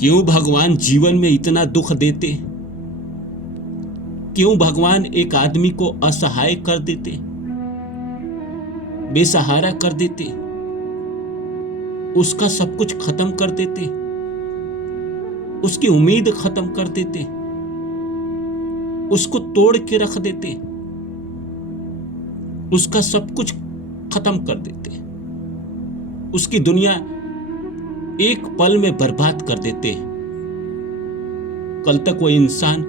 क्यों भगवान जीवन में इतना दुख देते? क्यों भगवान एक आदमी को असहाय कर देते, बेसहारा कर देते, उसका सब कुछ खत्म कर देते, उसकी उम्मीद खत्म कर देते, उसको तोड़ के रख देते, उसका सब कुछ खत्म कर देते, उसकी दुनिया एक पल में बर्बाद कर देते। कल तक वो इंसान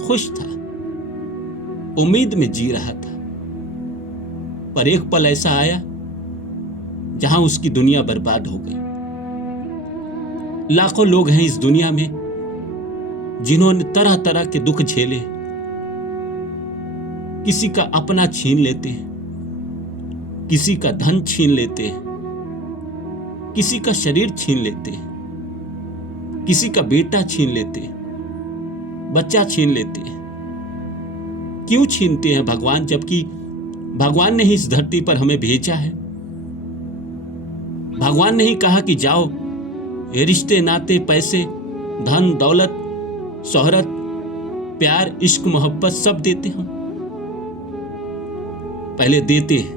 खुश था, उम्मीद में जी रहा था, पर एक पल ऐसा आया जहां उसकी दुनिया बर्बाद हो गई। लाखों लोग हैं इस दुनिया में जिन्होंने तरह तरह के दुख झेले। किसी का अपना छीन लेते हैं, किसी का धन छीन लेते हैं, किसी का शरीर छीन लेते हैं, किसी का बेटा छीन लेते हैं, बच्चा छीन लेते हैं। क्यों छीनते हैं भगवान, जबकि भगवान ने ही इस धरती पर हमें भेजा है। भगवान ने ही कहा कि जाओ, ये रिश्ते नाते, पैसे, धन दौलत, शोहरत, प्यार, इश्क, मोहब्बत सब देते हम। पहले देते हैं,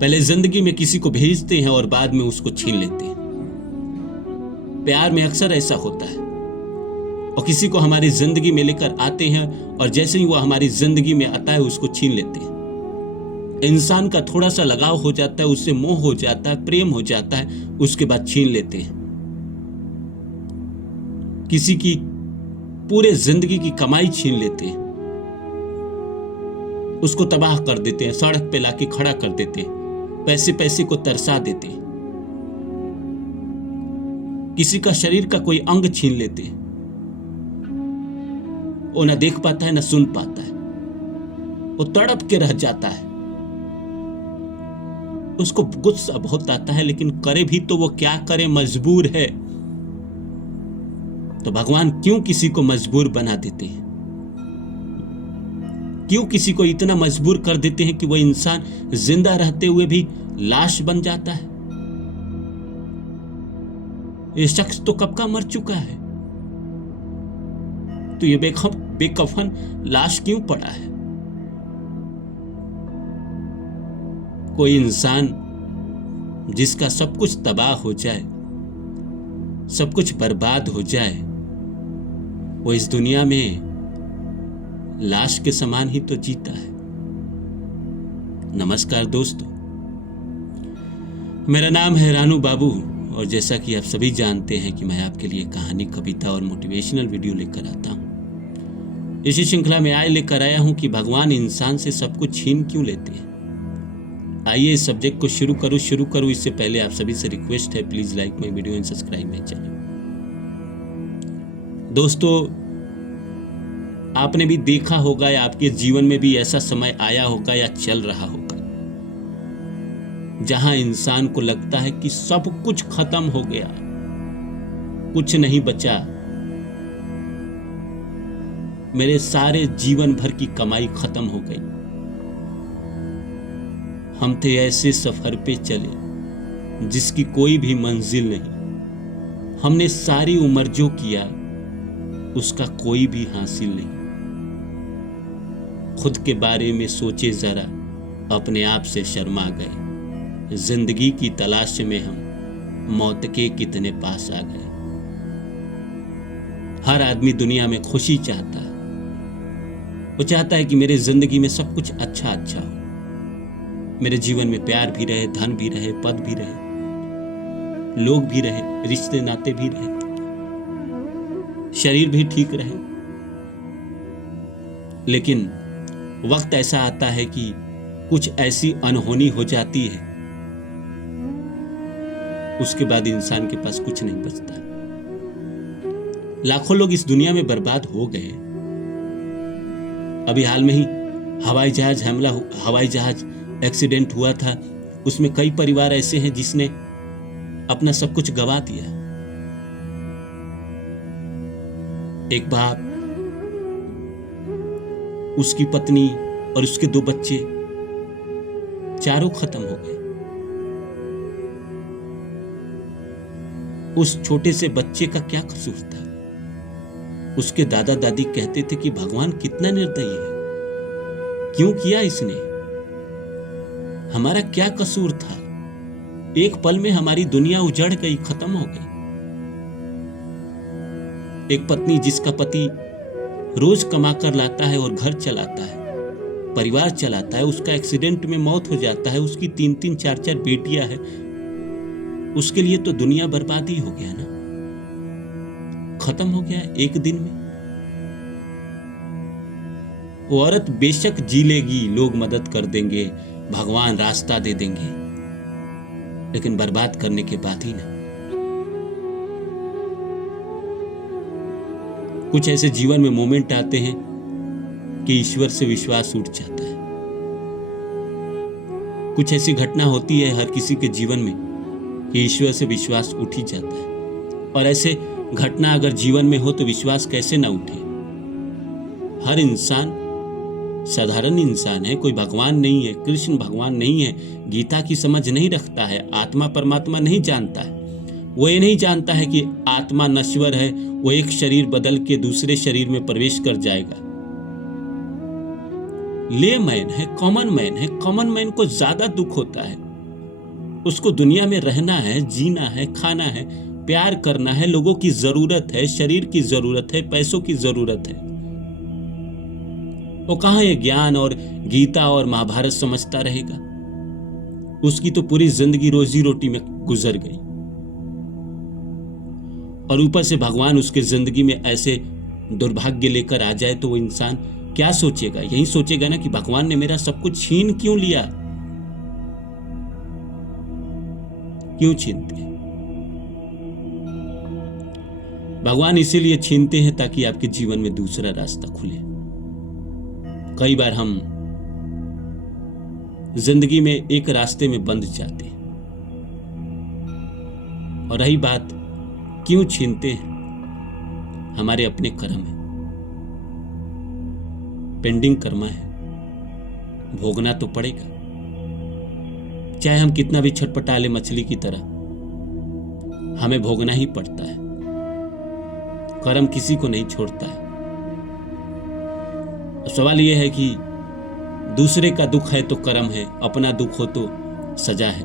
पहले जिंदगी में किसी को भेजते हैं और बाद में उसको छीन लेते हैं। प्यार में अक्सर ऐसा होता है, और किसी को हमारी जिंदगी में लेकर आते हैं और जैसे ही वो हमारी जिंदगी में आता है उसको छीन लेते हैं। इंसान का थोड़ा सा लगाव हो जाता है, उससे मोह हो जाता है, प्रेम हो जाता है, उसके बाद छीन लेते हैं। किसी की पूरे जिंदगी की कमाई छीन लेते हैं, उसको तबाह कर देते हैं, सड़क पे लाके खड़ा कर देते हैं, पैसे पैसे को तरसा देते हैं। किसी का शरीर का कोई अंग छीन लेते हैं, वो ना देख पाता है ना सुन पाता है, वो तड़प के रह जाता है। उसको गुस्सा बहुत आता है, लेकिन करे भी तो वो क्या करे, मजबूर है। तो भगवान क्यों किसी को मजबूर बना देते हैं? क्यों किसी को इतना मजबूर कर देते हैं कि वो इंसान जिंदा रहते हुए भी लाश बन जाता है? ये शख्स तो कब का मर चुका है, तो ये बेकफन लाश क्यों पड़ा है? कोई इंसान जिसका सब कुछ तबाह हो जाए, सब कुछ बर्बाद हो जाए, वो इस दुनिया में लाश के समान ही तो जीता है। नमस्कार दोस्तों, मेरा नाम है रानू बाबू, और जैसा कि आप सभी जानते हैं कि मैं आपके लिए कहानी, कविता और मोटिवेशनल वीडियो लेकर आता हूं। इसी श्रृंखला में आज लेकर आया हूं कि भगवान इंसान से सब कुछ छीन क्यों लेते हैं। आइए इस सब्जेक्ट को शुरू करूं। इससे पहले आप सभी से रिक्वेस्ट है, please like my video and subscribe my channel. दोस्तों, आपने भी देखा होगा या आपके जीवन में भी ऐसा समय आया होगा या चल रहा होगा जहां इंसान को लगता है कि सब कुछ खत्म हो गया, कुछ नहीं बचा, मेरे सारे जीवन भर की कमाई खत्म हो गई। हम थे ऐसे सफर पे चले जिसकी कोई भी मंजिल नहीं, हमने सारी उम्र जो किया उसका कोई भी हासिल नहीं। खुद के बारे में सोचे जरा, अपने आप से शर्मा गए। जिंदगी की तलाश में हम मौत के कितने पास आ गए। हर आदमी दुनिया में खुशी चाहता है, वो चाहता है कि मेरे जिंदगी में सब कुछ अच्छा अच्छा हो, मेरे जीवन में प्यार भी रहे, धन भी रहे, पद भी रहे, लोग भी रहे, रिश्ते नाते भी रहे, शरीर भी ठीक रहे। लेकिन वक्त ऐसा आता है कि कुछ ऐसी अनहोनी हो जाती है, उसके बाद इंसान के पास कुछ नहीं बचता। लाखों लोग इस दुनिया में बर्बाद हो गए। अभी हाल में ही हवाई जहाज एक्सीडेंट हुआ था, उसमें कई परिवार ऐसे हैं जिसने अपना सब कुछ गवा दिया। एक बाप, उसकी पत्नी और उसके 2 बच्चे, चारों खत्म हो गए। उस छोटे से बच्चे का क्या कसूर था? उसके दादा दादी कहते थे कि भगवान कितना निर्दयी है, क्यों किया इसने? हमारा क्या कसूर था? एक पल में हमारी दुनिया उजड़ गई, खत्म हो गई। एक पत्नी जिसका पति रोज कमा कर लाता है और घर चलाता है, परिवार चलाता है, उसका एक्सीडेंट में मौत हो जाता है, उसकी 3-3 4-4 बेटियां हैं, उसके लिए तो दुनिया बर्बाद ही हो गया ना, खत्म हो गया एक दिन में। वो औरत बेशक जी लेगी, लोग मदद कर देंगे, भगवान रास्ता दे देंगे, लेकिन बर्बाद करने के बाद ही ना। कुछ ऐसे जीवन में मोमेंट आते हैं कि ईश्वर से विश्वास उठ जाता है। कुछ ऐसी घटना होती है हर किसी के जीवन में कि ईश्वर से विश्वास उठ ही जाता है। और ऐसे घटना अगर जीवन में हो तो विश्वास कैसे ना उठे? हर इंसान साधारण इंसान है, कोई भगवान नहीं है, कृष्ण भगवान नहीं है, गीता की समझ नहीं रखता है, आत्मा परमात्मा नहीं जानता है। वो ये नहीं जानता है कि आत्मा नश्वर है, वो एक शरीर बदल के दूसरे शरीर में प्रवेश कर जाएगा। ले मैन है, कॉमन मैन है, कॉमन मैन को ज्यादा दुख होता है। उसको दुनिया में रहना है, जीना है, खाना है, प्यार करना है, लोगों की जरूरत है, शरीर की जरूरत है, पैसों की जरूरत है। वो कहां ये ज्ञान और गीता और महाभारत समझता रहेगा? उसकी तो पूरी जिंदगी रोजी रोटी में गुजर गई, और ऊपर से भगवान उसके जिंदगी में ऐसे दुर्भाग्य लेकर आ जाए तो वो इंसान क्या सोचेगा? यही सोचेगा ना कि भगवान ने मेरा सब कुछ छीन क्यों लिया? क्यों छीनते हैं? भगवान इसीलिए छीनते हैं ताकि आपके जीवन में दूसरा रास्ता खुले। कई बार हम जिंदगी में एक रास्ते में बंध जाते हैं, और रही बात क्यों छीनते हैं, हमारे अपने कर्म है, पेंडिंग कर्मा है, भोगना तो पड़ेगा। चाहे हम कितना भी छटपटा ले मछली की तरह, हमें भोगना ही पड़ता है। कर्म किसी को नहीं छोड़ता है। सवाल यह है कि दूसरे का दुख है तो कर्म है, अपना दुख हो तो सजा है?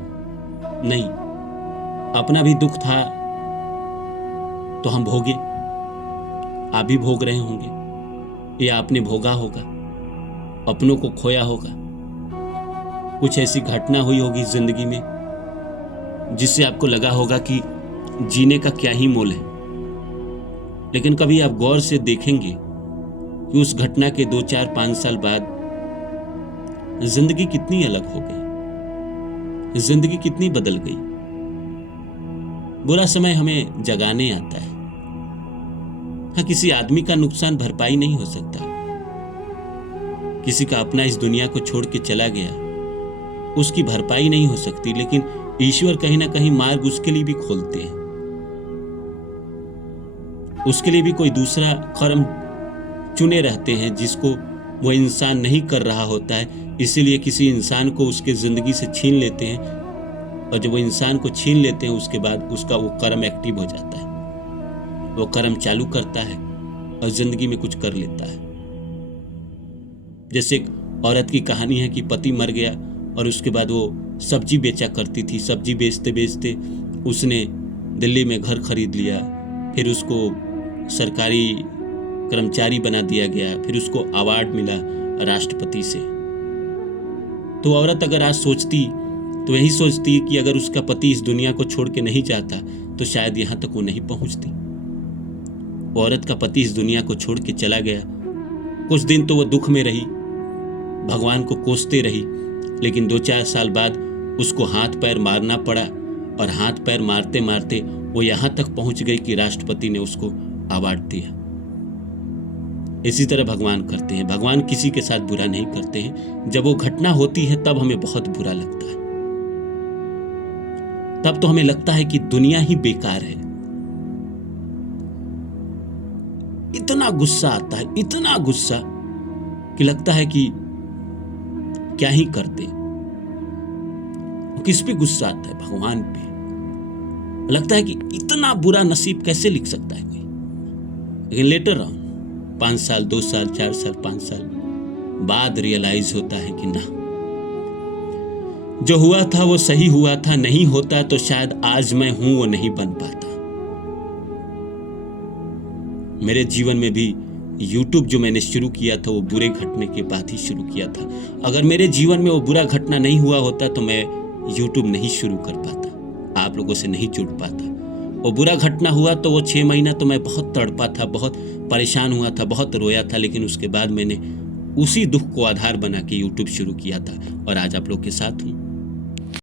नहीं, अपना भी दुख था तो हम भोगे, आप भी भोग रहे होंगे, या आपने भोगा होगा, अपनों को खोया होगा। कुछ ऐसी घटना हुई होगी जिंदगी में जिससे आपको लगा होगा कि जीने का क्या ही मोल है। लेकिन कभी आप गौर से देखेंगे कि उस घटना के 2, 4, 5 साल बाद जिंदगी कितनी अलग हो गई, जिंदगी कितनी बदल गई। बुरा समय हमें जगाने आता है। हाँ, किसी आदमी का नुकसान भरपाई नहीं हो सकता, किसी का अपना इस दुनिया को छोड़ के चला गया, उसकी भरपाई नहीं हो सकती, लेकिन ईश्वर कहीं ना कहीं मार्ग उसके लिए भी खोलते हैं। उसके लिए भी कोई दूसरा कर्म चुने रहते हैं जिसको वो इंसान नहीं कर रहा होता है, इसीलिए किसी इंसान को उसके जिंदगी से छीन लेते हैं, और जब वो इंसान को छीन लेते हैं उसके बाद उसका वो कर्म एक्टिव हो जाता है, वो कर्म चालू करता है और जिंदगी में कुछ कर लेता है। जैसे एक औरत की कहानी है कि पति मर गया और उसके बाद वो सब्जी बेचा करती थी, सब्जी बेचते बेचते उसने दिल्ली में घर खरीद लिया, फिर उसको सरकारी कर्मचारी बना दिया गया, फिर उसको अवार्ड मिला राष्ट्रपति से। तो औरत अगर आज सोचती तो यही सोचती कि अगर उसका पति इस दुनिया को छोड़ के नहीं जाता तो शायद यहां तक वो नहीं पहुंचती। औरत का पति इस दुनिया को छोड़ के चला गया, कुछ दिन तो वो दुख में रही, भगवान को कोसते रही, लेकिन 2-4 साल बाद उसको हाथ पैर मारना पड़ा, और हाथ पैर मारते मारते वो यहां तक पहुंच गई कि राष्ट्रपति ने उसको अवार्ड दिया। इसी तरह भगवान करते हैं। भगवान किसी के साथ बुरा नहीं करते हैं। जब वो घटना होती है तब हमें बहुत बुरा लगता है, तब तो हमें लगता है कि दुनिया ही बेकार है। इतना गुस्सा आता है, इतना गुस्सा कि लगता है कि क्या ही करते। किस पे गुस्सा आता है? भगवान पे। लगता है कि इतना बुरा नसीब कैसे लिख सकता है कोई। लेकिन लेटर ऑन 5 साल, 2 साल, 4 साल, 5 साल बाद रियलाइज होता है कि ना, जो हुआ था वो सही हुआ था, नहीं होता तो शायद आज मैं हूं वो नहीं बन पाता। मेरे जीवन में भी YouTube जो मैंने शुरू किया था वो बुरे घटने के बाद ही शुरू किया था। अगर मेरे जीवन में वो बुरा घटना नहीं हुआ होता तो मैं YouTube नहीं शुरू कर पाता, आप लोगों से नहीं जुड़ पाता। वो बुरा घटना हुआ तो वो 6 महीना तो मैं बहुत तड़पा था, बहुत परेशान हुआ था, बहुत रोया था, लेकिन उसके बाद मैंने उसी दुख को आधार बना के YouTube शुरू किया था और आज आप लोग के साथ हूँ।